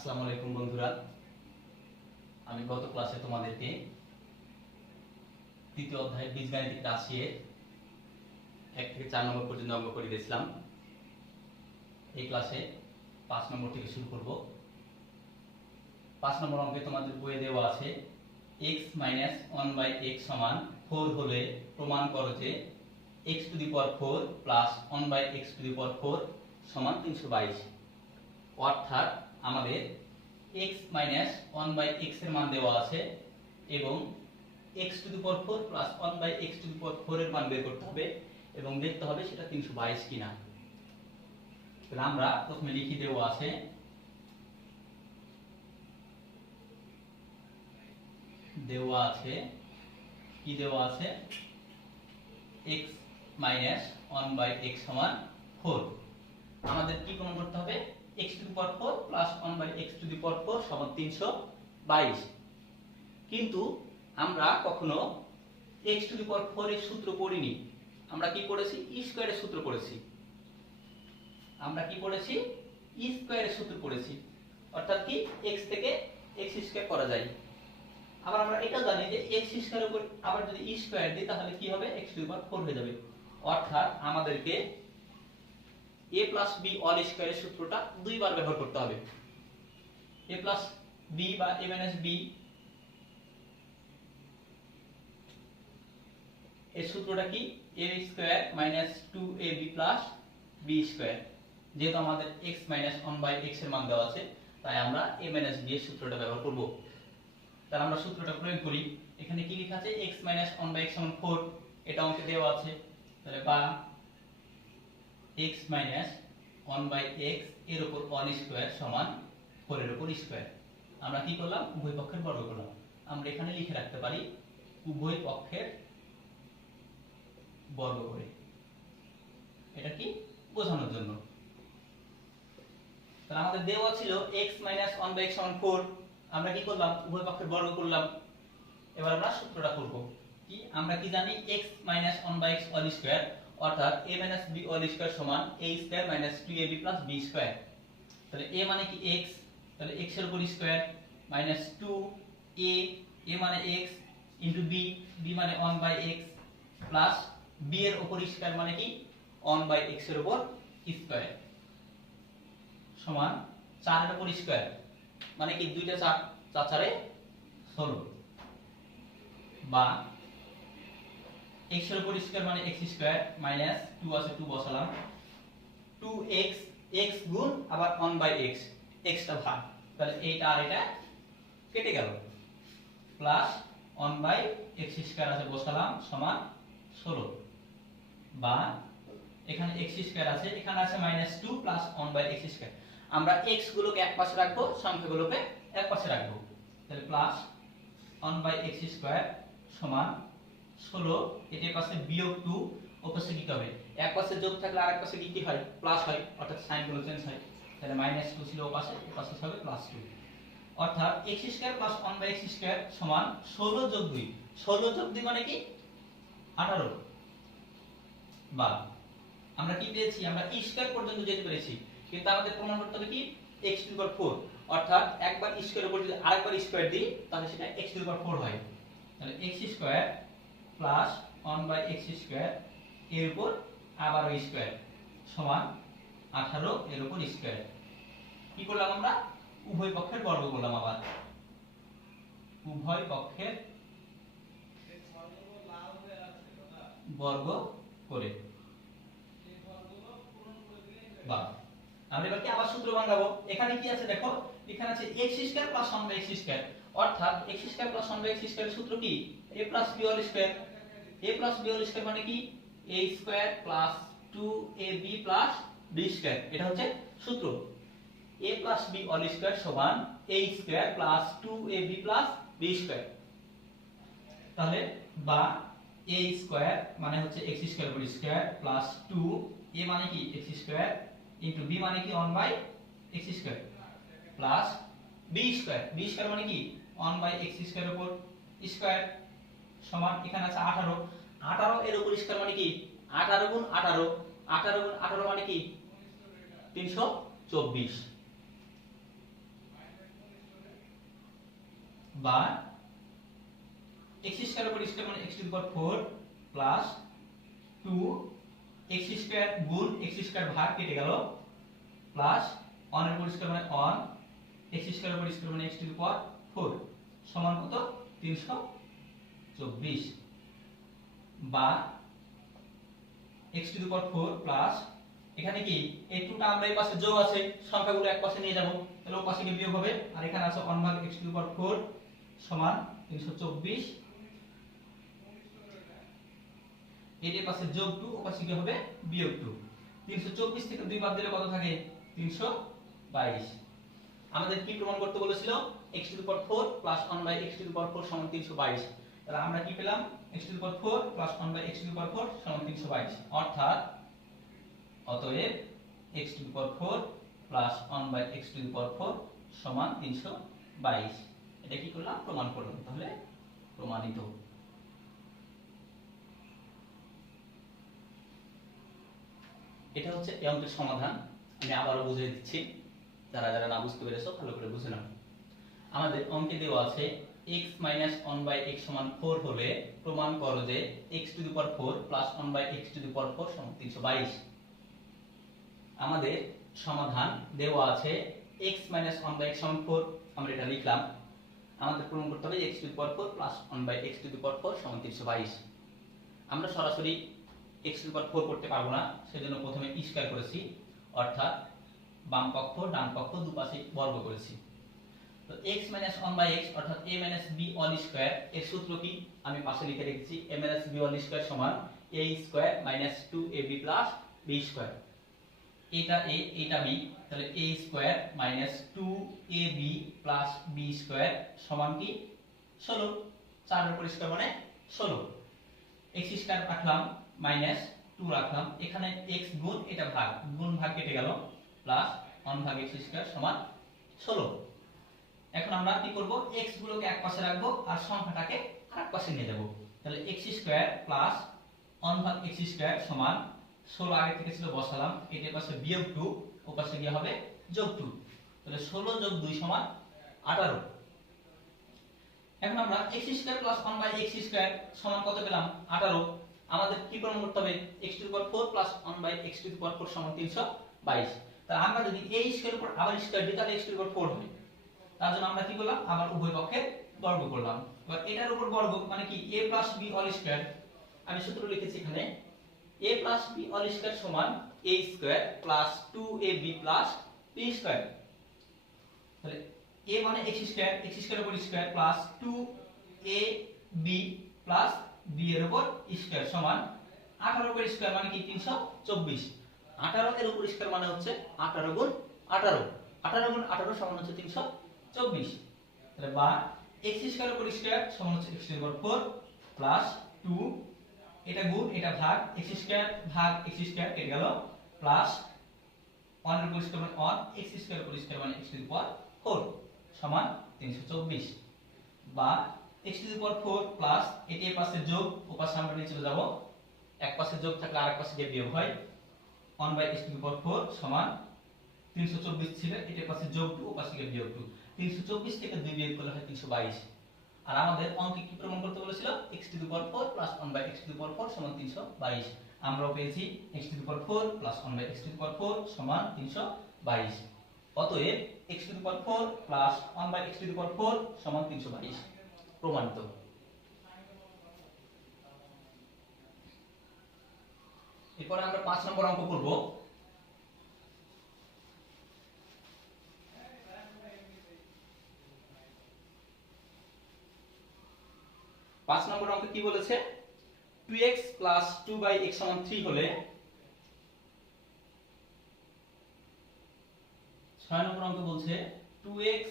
আসসালামু আলাইকুম বন্ধুরা, আমি গত ক্লাসে তোমাদেরকে তৃতীয় অধ্যায় বীজগাণিতিক রাশি এর 1 থেকে 4 নম্বর পর্যন্ত অঙ্ক করে দিয়েছিলাম। এই ক্লাসে 5 নম্বর থেকে শুরু করব। 5 নম্বর অঙ্কে তোমাদের বইয়ে দেওয়া আছে x - 1/x = 4 হলে প্রমাণ করো যে x⁴ + 1/x⁴ = 322। অর্থাৎ আমাদের x - 1/x এর মান দেওয়া আছে এবং x⁴ + 1/x⁴ এর মান বের করতে হবে এবং দেখতে হবে সেটা 322 কিনা। তাহলে আমরা প্রথমে লিখি, দেওয়া আছে কি দেওয়া আছে x - 1/x = 4। আমাদের কি প্রমাণ করতে হবে? x⁴ + 1/x⁴ = 322। কিন্তু আমরা কখনো x⁴ এর সূত্র পড়িনি, আমরা কি পড়েছি? e² এর সূত্র পড়েছি। এর সূত্র পড়েছি, অর্থাৎ কি x থেকে x² করা যায়। আবার আমরা এটা জানি যে x² এর উপর আবার যদি e² দিই তাহলে কি হবে? x⁴ হয়ে যাবে। অর্থাৎ আমাদেরকে a + b all² এর সূত্রটা দুইবার ব্যবহার করতে হবে। a + b বা a - b এর সূত্রটা কি? a² - 2ab + b²। যেহেতু আমাদের x - 1/x এর মান দেওয়া আছে তাই আমরা a - b এর সূত্রটা ব্যবহার করব। তাহলে আমরা সূত্রটা প্রয়োগ করি। এখানে কি লেখা আছে? x - 1/x = 4, এটা অঙ্কে দেওয়া আছে। তাহলে বা x - 1/x এর উপর all² = 4 এর উপর স্কয়ার। আমরা কি করলাম? উভয় পক্ষের বর্গ করলাম। আমরা এখানে লিখে রাখতে পারি উভয় পক্ষের বর্গ করে, এটা কি বোঝানোর জন্য। তাহলে আমাদের দেওয়া ছিল x - 1/x = 4, আমরা কি করলাম? উভয় পক্ষের বর্গ করলাম। এবার আমরা সূত্রটা করব কি? আমরা কি জানি? x - 1/x all² অর্থাৎ a - b all² = a² - 2ab + b²। তাহলে a মানে কি? x, তাহলে x এর উপর স্কয়ার মাইনাস 2a, a মানে x ইনটু b, b মানে 1/x প্লাস b এর উপর স্কয়ার মানে কি? 1/x এর উপর স্কয়ার সমান 4 এর উপর স্কয়ার মানে কি? দুইটা 4, 4 4 এ 16 বা x এর উপর স্কয়ার মানে x² মাইনাস 2 আছে 2 বসালাম 2x, x গুণ আবার 1/x, x টা ভাগ, তাহলে এইটা আর এটা কেটে গেল প্লাস 1/x² আছে বসালাম সমান 16 বা এখানে x² আছে, এখানে আছে -2 প্লাস 1/x²। আমরা x গুলোকে এক পাশে রাখবো, সংখ্যাগুলোকে এক পাশে রাখবো। তাহলে প্লাস 1/x² সমান 16, এটার পাশে বিয়োগ 2, ওপাশে কি হবে? এক পাশে যোগ থাকলে আরেক পাশে কি হয়? প্লাস হয়, অর্থাৎ সাইন গুলো চেঞ্জ হয়। তাহলে -2 ছিল ওপাশে, এপাশে হবে +2। অর্থাৎ x² + 1/x² সমান 16 + 2, 16 + 2 মানে কি? 18। বা আমরা কি পেয়েছি? আমরা e² পর্যন্ত যেতে পেরেছি, কিন্তু আমাদের প্রমাণ করতে হবে কি? x⁴, অর্থাৎ একবার স্কয়ার উপর যদি আরেকবার স্কয়ার দিই তাহলে সেটা x⁴ হয়। তাহলে x² প্লাস 1/x² এর উপর আবার স্কয়ার সমান 18 এর উপর স্কয়ার। কি করলাম আমরা? উভয় পক্ষের বর্গ করলাম। আবার উভয় পক্ষের বর্গ করে বা আমরা এবার কি আবার সূত্র ভাঙাবো। এখানে কি আছে দেখো? এখানে আছে x² + 1/x², অর্থাৎ x² + 1/x² এর সূত্র কি? a + b all²। a + b all² মানে কি? a² + 2ab + b², এটা হচ্ছে সূত্র। a + b all² সমান a² + 2ab + b²। তাহলে বা a² মানে হচ্ছে x² উপর স্কয়ার প্লাস 2, a মানে কি? x² ইনটু b মানে কি? 1/x² প্লাস b², b² মানে কি? 1/x² উপর স্কয়ার সমান এখানে আছে 18, 18 এর উপর স্কয়ার মানে কি? 18 গুণ 18, 18 গুণ 18 মানে কি? 324। বা x স্কয়ার উপর স্কয়ার মানে x to the power 4 plus 2 x square গুণ x স্কয়ার ভাগ কেটে গেল প্লাস 1 এর উপর স্কয়ার মানে 1 x স্কয়ার উপর স্কয়ার মানে x টু দি পাওয়ার 4 সমান কত 324 বা x to the power 4 plus এখানে কি এই 2টা আমরা এই পাশে যোগ আছে সংখ্যাগুলো এক পাশে নিয়ে যাব তাহলে ওই পাশে গিয়ে বিয়োগ হবে আর এখানে আছে 1 ভাগ x টু দি পাওয়ার 4 সমান 324 এর পাশে যোগ 2 ওই পাশে কি হবে বিয়োগ 2 324 থেকে 2 বাদ দিলে কত থাকে 322 আমাদের কি প্রমাণ করতে বলেছিল x to the power 4 plus 1 by x to the power 4 সমান 322 তাহলে আমরা কি পেলাম x to the power 4 plus 1 by x to the power 4 সমান 322 অর্থাৎ অতএব x to the power 4 plus 1 by x to the power 4 সমান 322 এটা কি করলাম প্রমাণ করলাম তাহলে প্রমাণিত এটা হচ্ছে এই অঙ্কের সমাধান আমি আবারো বুঝিয়ে দিচ্ছি যারা যারা না বুঝতে পেরেছো ভালো করে বুঝে নাও আমাদের অঙ্কে দেওয়া আছে x 1 x 4 হলে প্রমাণ করো যে x to the power 4 plus 1 x to the power 4 সমান 322 আমাদের সমাধান দেওয়া আছে x 1 x 4 আমরা এটা লিখলাম আমাদের প্রমাণ করতে হবে x to the power 4 plus 1 x to the power 4 সমান 322 আমরা সরাসরি x টু দি পাওয়ার 4 করতে পারবো না সেজন্য প্রথমে স্কয়ার করেছি অর্থাৎ বাম পক্ষ ডান পক্ষ দুপাশে বর্গ করেছি তো x 1 x অর্থাৎ a b all square এর সূত্র কি আমি পাশে লিখে রেখেছি a b all square সমান a square 2ab b square এটা a এটা b তাহলে a square 2ab b square সমান কি 16 4 এর উপর স্কয়ার মানে 16 x স্কয়ার রাখলাম মাইনাস 2 রাখলাম এখানে x গুণ এটা ভাগ গুণ ভাগ কেটে গেল প্লাস 1 ভাগ x স্কয়ার সমান 16 এখন আমরা কি করব x গুলোকে এক পাশে রাখবো আর সংখ্যাটাকে আরেক পাশে নিয়ে যাব তাহলে x স্কয়ার প্লাস 1 ভাগ x স্কয়ার সমান 16 আগে থেকে ছিল বসালাম এর পাশে বিয়োগ 2 ও পাশে গিয়ে হবে যোগ 2 তাহলে 16 যোগ 2 সমান 18 এখন আমরা x square plus 1 by x square সমান কত পেলাম 18 আমাদের কি প্রমাণ করতে হবে x to the power 4 plus 1 by x to the power 4 সমান 322 তাহলে আমরা যদি a স্কয়ার উপর আবার স্কয়ার দিই তাহলে x টু দি পাওয়ার 4 হবে তার জন্য আমরা কি করলাম আবার উভয় পক্ষের বর্গ করলাম এবার এটার উপর বর্গ মানে কি a b all square আমি সূত্র লিখেছি এখানে a b all square সমান a square plus 2ab plus b square তাহলে a মানে x square উপর square plus 2ab plus b এর উপর স্কয়ার সমান 18 উপর স্কয়ার মানে কি 324 18 এর উপর স্কয়ার মানে হচ্ছে 18 গুণ 18 18 গুণ 18 সমান হচ্ছে 324 তাহলে বা x স্কয়ার উপর স্কয়ার সমান হচ্ছে x to the power 4 plus 2 এটা গুণ এটা ভাগ x স্কয়ার ভাগ x স্কয়ার কেটে গেল প্লাস 1 এর উপর স্কয়ার মানে 1 x স্কয়ার উপর স্কয়ার মানে x টু দি পাওয়ার 4 সমান 324 বা x to the power 4 plus এটি এর পাশে যোগ ও পাশে আমরা নিচে চলে যাব এক পাশে যোগ থাকলে আরেক পাশে গিয়ে বিয়োগ হয় 1 by x to the power 4 সমান 324 ছিল এটার পাশে যোগ 2 ও পাশে গিয়ে বিয়োগ 2 324 থেকে 2 বিয়োগ করলে হয় 322 আর আমাদের অঙ্কে কি প্রমাণ করতে বলেছিল x to the power 4 plus 1 by x to the power 4 সমান 322 আমরাও পেয়েছি x to the power 4 plus 1 by x to the power 4 সমান 322 অতএব x to the power 4 plus 1 by x to the power 4 সমান 322 প্রমাণিত এরপর আমরা 5 নম্বর অঙ্ক করব 5 নম্বর অঙ্কে কি বলেছে 2x 2 x 3 হলে 6 নম্বর অঙ্কে বলছে 2x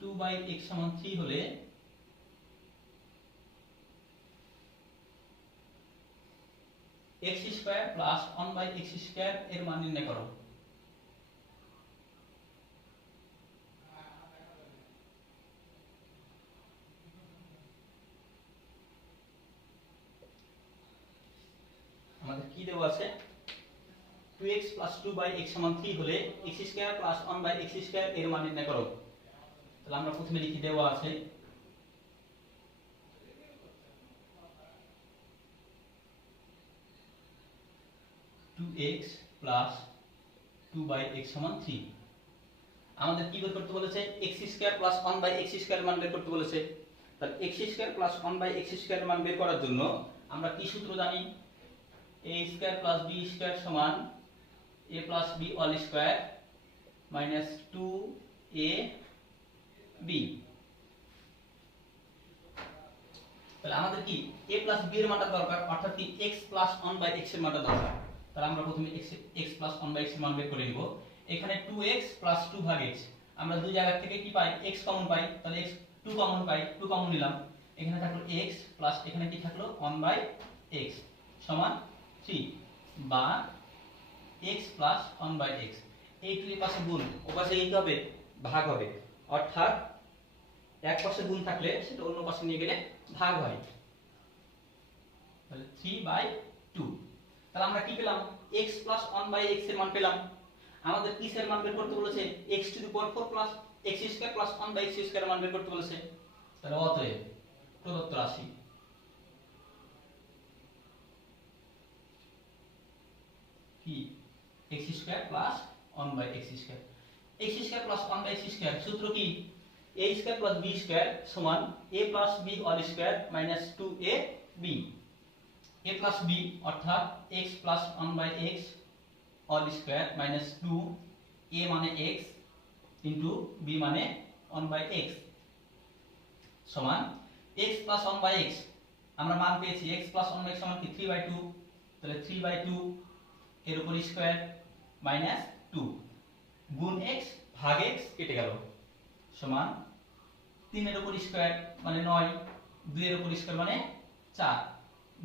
2 x 3 হলে x স্কয়ার 1 x স্কয়ার এর মান নির্ণয় করো আমাদের কি দেওয়া আছে 2x 2 x 3 হলে x স্কয়ার 1 x স্কয়ার এর মান নির্ণয় করো তাহলে আমরা প্রথমে লিখি দেওয়া আছে 2x প্লাস 2/x সমান 3। আমাদের কি বের করতে বলেছে x square plus 1/x square মান বের করতে বলেছে। তাহলে x square plus 1/x square মান বের করার জন্য আমরা কি সূত্র জানি, a square plus b square সমান a plus b all square minus 2ab। তাহলে আমাদের কি a প্লাস b এর মানটা দরকার, অর্থাৎ কি x প্লাস 1/x এর মানটা দরকার। তাহলে আমরা প্রথমে x প্লাস 1/x এর মান বের করে নিব। এখানে 2x প্লাস 2 ভাগ x, আমরা দুই জায়গা থেকে কি পাই x কমন পাই, তাহলে x 2 কমন পাই, 2 কমন নিলাম। এখানে থাকলো x প্লাস এখানে কি থাকলো 1/x সমান 3 বা x প্লাস 1/x। এই 2 এর পাশে গুণ, ও পাশে কি হবে ভাগ হবে, অর্থাৎ এক পাশে গুণ থাকলে সেটা অন্য পাশে নিয়ে গেলে ভাগ হয়। তাহলে 3/2। তাহলে আমরা কি পেলাম x প্লাস 1/x এর মান পেলাম। আমাদের কি এর মান বের করতে বলেছে x to the power 4 plus x square plus 1/x square এর মান বের করতে বলেছে। তাহলে অতএব প্রদত্ত রাশি কি x square plus 1/x square. x square plus 1/x square সূত্র কি a square plus b square সমান a plus b all square minus 2ab। a plus b অর্থাৎ x plus 1/x all square minus 2, a মানে x into b মানে 1/x সমান x plus 1/x। আমরা মান পেয়েছি x প্লাস 1/x সমান কি 3/2। তাহলে 3/2 এর উপর স্কয়ার মাইনাস 2 গুণ x ভাগ x কেটে গেল সমান 3 এর উপর স্কয়ার মানে 9, 2 এর উপর স্কয়ার মানে 4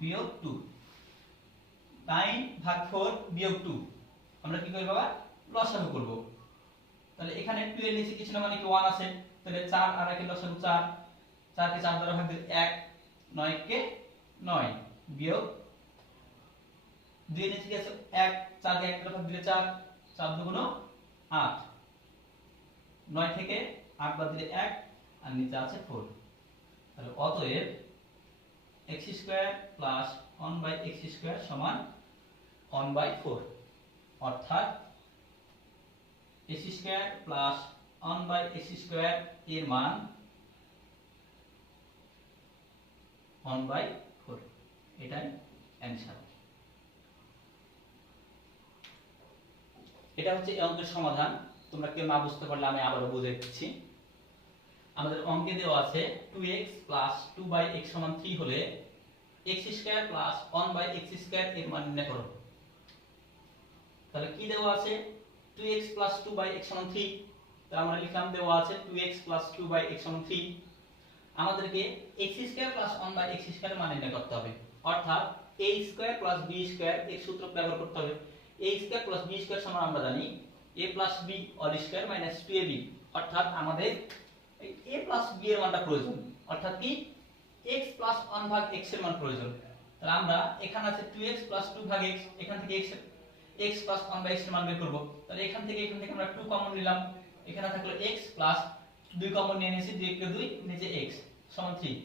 বিয়োগ 2। 9 ভাগ 4 বিয়োগ 2 আমরা কি করব বাবা লসাগু করব। তাহলে এখানে 2 এর নিচে কিছু না মানে কি 1 আছে, তাহলে 4 আর 1 এর লসাগু 4, 4 কে 4 দ্বারা ভাগ দিলে 1, 9 কে 9 বিয়োগ 2 এর নিচে কি আছে 1, 4 কে 1 দ্বারা ভাগ দিলে 4, 4 দুগুণ 8, 9 থেকে 8 বাদ দিলে 1 আর নিচে আছে 4। তাহলে অতএব x square plus 1/x square সমান 1/4, অর্থাৎ x square plus 1/x square এর মান 1/4। এটাই অ্যানসার। এটা হচ্ছে এই অঙ্কের সমাধান। তোমরা কেউ না বুঝতে পারলে আমি আবারও বুঝিয়ে দিচ্ছি। আমাদের অঙ্কে দেওয়া আছে 2x প্লাস 2/x সমান 3 হলে x square plus 1/x square এর মান নির্ণয় করো। তাহলে কি দেওয়া আছে 2x প্লাস 2/x সমান 3। তাহলে আমরা লিখলাম দেওয়া আছে 2x প্লাস 2/x সমান 3। আমাদেরকে x square plus 1/x square এর মান নির্ণয় করতে হবে, অর্থাৎ a square plus b square এর সূত্র ব্যবহার করতে হবে। a square plus b square সমান আমরা জানি a plus b all square minus 2ab, অর্থাৎ আমাদের এই a প্লাস b এর মানটা প্রয়োজন, অর্থাৎ কি x প্লাস 1 ভাগ x এর মান প্রয়োজন। তাহলে আমরা এখানে আছে 2x প্লাস 2 ভাগ x, এখান থেকে x প্লাস 1/x এর মান বের করব। তাহলে এখান থেকে আমরা 2 কমন নিলাম, এখানে থাকলো x প্লাস 2 কমন নিয়ে নিয়েছি, 2 কে 2 নিচে x সমান 3।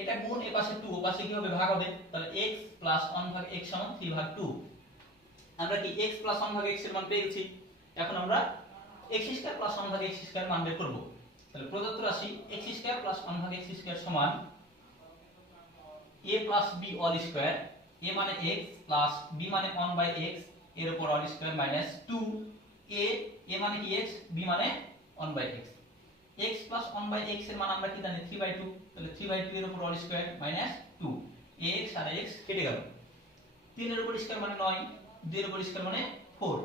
এটা গুণ এ পাশে 2, ও পাশে কি হবে ভাগ হবে। তাহলে x প্লাস 1 ভাগ x সমান 3 ভাগ 2। আমরা কি x প্লাস 1 ভাগ x এর মান পেয়ে গেছি। এখন আমরা x স্কয়ার প্লাস 1 ভাগ x স্কয়ার মান বের করব। তাহলে প্রদত্ত রাশি x স্কয়ার প্লাস 1 ভাগ x স্কয়ার সমান a plus b all square, a মানে x প্লাস b মানে 1/x এর উপর অল স্কয়ার মাইনাস 2 a মানে কি x, b মানে 1/x। x প্লাস 1/x এর মান আমরা কি জানি 3/2। তাহলে 3/2 এর উপর অল স্কয়ার মাইনাস 2 x আর x কেটে গেল। 3 এর উপর স্কয়ার মানে 9, 2 এর উপর স্কয়ার মানে 4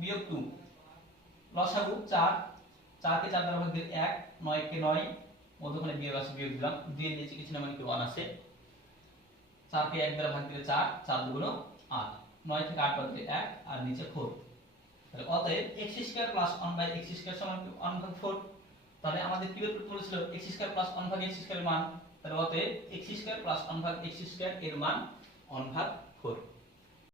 বিয়োগ 2 লসাগু 4, 4 কে 4 দ্বারা ভাগ দিলে 1, 9 কে 9 মধ্যখানে বিয়োগ আছে বিয়োগ দিলাম, 2 এর নিচে কিছু না মানে কি 1 আছে, 4 কে 1 দ্বারা ভাগ দিলে 4, 4 দুগুণ 8, 9 থেকে 8 বাদ দিলে 1 আর নিচে 4। তাহলে অতএব x square plus 1/x square সমান 1/4। তাহলে আমাদের কি বের করতে বলেছিল x স্কয়ার প্লাস 1 ভাগ x স্কয়ার এর মান। তাহলে অতএব x স্কয়ার প্লাস 1 ভাগ x স্কয়ার এর মান 1/4।